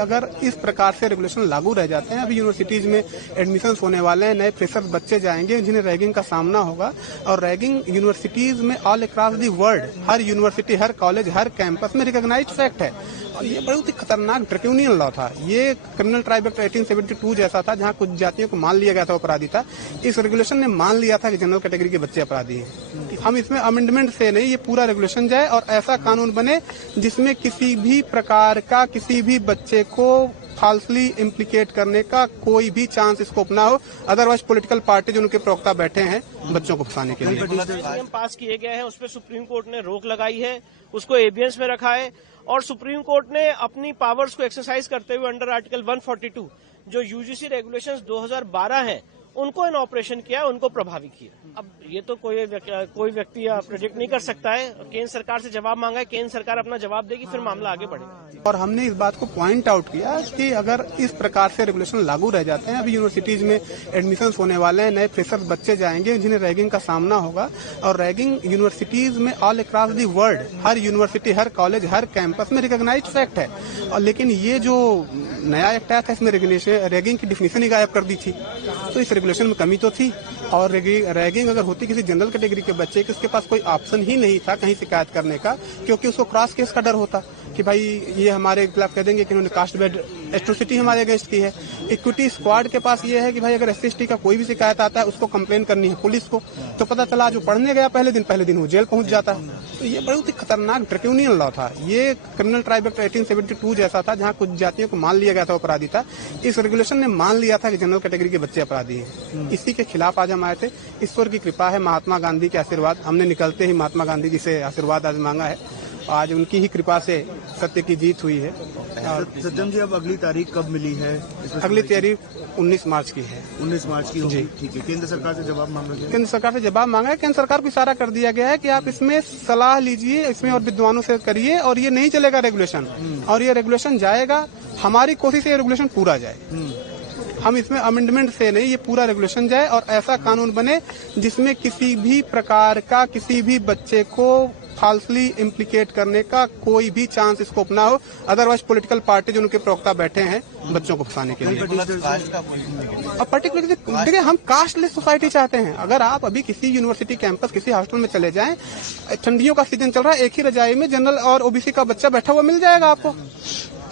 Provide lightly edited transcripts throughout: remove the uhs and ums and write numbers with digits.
अगर इस प्रकार से रेगुलेशन लागू रह जाते हैं, अभी यूनिवर्सिटीज में एडमिशन होने वाले हैं, नए फ्रेशर्स बच्चे जाएंगे जिन्हें रैगिंग का सामना होगा। और रैगिंग यूनिवर्सिटीज में all across the world, her university, her college, her campus में रिकॉग्नाइज्ड फैक्ट है। और ये बहुत ही खतरनाक ड्रैकोनियन लॉ था। ये क्रिमिनल ट्राइब एक्ट 1872 जैसा था, जहाँ कुछ जातियों को मान लिया गया था अपराधी था। इस रेगुलेशन ने मान लिया था कि जनरल कैटेगरी के बच्चे अपराधी हैं। हम इसमें अमेंडमेंट से नहीं, ये पूरा रेगुलेशन जाए और ऐसा कानून बने जिसमें किसी भी प्रकार का किसी भी बच्चे को फाल्सली इम्प्लीकेट करने का कोई भी चांस स्कोप ना हो। अदरवाइज पॉलिटिकल पार्टी जो उनके प्रवक्ता बैठे हैं बच्चों को फंसाने के लिए नियम पास किए गए हैं, उस पर सुप्रीम कोर्ट ने रोक लगाई है, उसको एबियंस में रखा है। और सुप्रीम कोर्ट ने अपनी पावर्स को एक्सरसाइज करते हुए अंडर आर्टिकल 142 जो यूजीसी रेगुलेशंस 2012 हैं उनको इन ऑपरेशन किया, उनको प्रभावी किया। अब ये तो कोई व्यक्ति प्रेडिक्ट नहीं कर सकता है। केंद्र सरकार से जवाब मांगा है, केंद्र सरकार अपना जवाब देगी, फिर मामला आगे बढ़ेगा। और हमने इस बात को पॉइंट आउट किया कि अगर इस प्रकार से रेगुलेशन लागू रह जाते हैं, अभी यूनिवर्सिटीज में एडमिशन होने वाले हैं, नए फ्रेशर्स बच्चे जाएंगे जिन्हें रैगिंग का सामना होगा। और रैगिंग यूनिवर्सिटीज में all across the world, her university, her college, her campus में रिकॉग्नाइज्ड फैक्ट है। और लेकिन ये जो नया एक्ट आया था, इसमें रैगिंग की डिफिनेशन ही गायब कर दी थी। तो इस रेगुलेशन में कमी तो थी। और रैगिंग अगर होती किसी जनरल कैटेगरी के बच्चे की, उसके पास कोई ऑप्शन ही नहीं था कहीं शिकायत करने का, क्योंकि उसको क्रॉस केस का डर होता कि भाई ये हमारे खिलाफ कह देंगे कि इन्होंने कास्ट बेस्ड एट्रोसिटी हमारे अगेंस्ट की है। इक्विटी स्क्वाड के पास ये है कि भाई अगर SC/ST का कोई भी शिकायत आता है उसको कंप्लेन करनी है पुलिस को, तो पता चला जो पढ़ने गया पहले दिन वो जेल पहुंच जाता है। तो ये बहुत ही खतरनाक ड्रैकोनियन लॉ था। ये क्रिमिनल ट्राइब एक्ट 1872 जैसा था, जहाँ कुछ जातियों को मान लिया गया था अपराधी था। इस रेगुलेशन ने मान लिया था कि जनरल कैटेगरी के बच्चे अपराधी हैं। इसी के खिलाफ आज हम आए थे। ईश्वर की कृपा है, महात्मा गांधी के आशीर्वाद, हमने निकलते ही महात्मा गांधी जी से आशीर्वाद आज मांगा है। आज उनकी ही कृपा से सत्य की जीत हुई है। सज्जन जी, अब अगली तारीख कब मिली है? अगली तारीख 19 मार्च की है। 19 मार्च की होगी, ठीक है। केंद्र सरकार से जवाब मांगा गया? केंद्र सरकार से जवाब मांगा है। केंद्र सरकार को इशारा कर दिया गया है कि आप इसमें सलाह लीजिए, इसमें और विद्वानों से करिए, और ये नहीं चलेगा रेगुलेशन, और ये रेगुलेशन जाएगा। हमारी कोशिश है ये रेगुलेशन पूरा जाए। हम इसमें अमेंडमेंट से नहीं, ये पूरा रेगुलेशन जाए और ऐसा कानून बने जिसमें किसी भी प्रकार का किसी भी बच्चे को फाल्सली इम्प्लीकेट करने का कोई भी चांस स्कोप ना हो। अदरवाइज पॉलिटिकल पार्टी जो उनके प्रवक्ता बैठे हैं बच्चों को फंसाने के लिए। और पर्टिकुलरली देखिए, हम कास्टलेस सोसाइटी चाहते हैं। अगर आप अभी किसी यूनिवर्सिटी कैंपस, किसी हॉस्टल में चले जाएं, ठंडियों का सीजन चल रहा है, एक ही रजाई में जनरल और OBC का बच्चा बैठा हुआ मिल जाएगा आपको।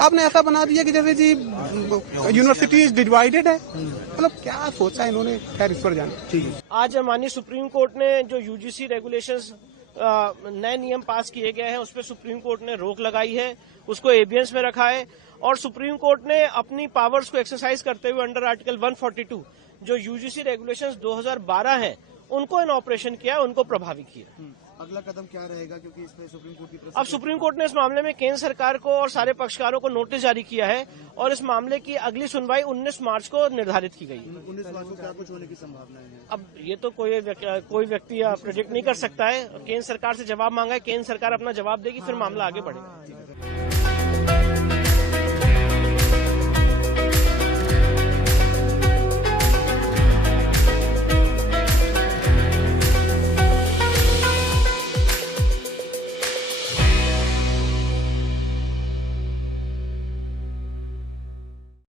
आपने ऐसा बना दिया कि जैसे जी यूनिवर्सिटी डिवाइडेड है। मतलब क्या सोचा इन्होंने, खैर इस पर जाने। ठीक है। आज माननीय सुप्रीम कोर्ट ने जो यूजीसी रेगुलेशंस नए नियम पास किए गए हैं, उस पर सुप्रीम कोर्ट ने रोक लगाई है, उसको एबियंस में रखा है। और सुप्रीम कोर्ट ने अपनी पावर्स को एक्सरसाइज करते हुए अंडर आर्टिकल 142 जो यूजीसी रेगुलेशंस 2012 हैं उनको इन ऑपरेशन किया, उनको प्रभावी किया। अगला कदम क्या रहेगा, क्योंकि इसमें सुप्रीम कोर्ट की अब सुप्रीम कोर्ट ने इस मामले में केंद्र सरकार को और सारे पक्षकारों को नोटिस जारी किया है और इस मामले की अगली सुनवाई 19 मार्च को निर्धारित की गई। 19 मार्च को क्या कुछ होने की संभावना है? अब ये तो कोई व्यक्ति प्रेडिक्ट नहीं कर सकता है। केंद्र सरकार से जवाब मांगा है, केंद्र सरकार अपना जवाब देगी, फिर मामला आगे बढ़ेगा।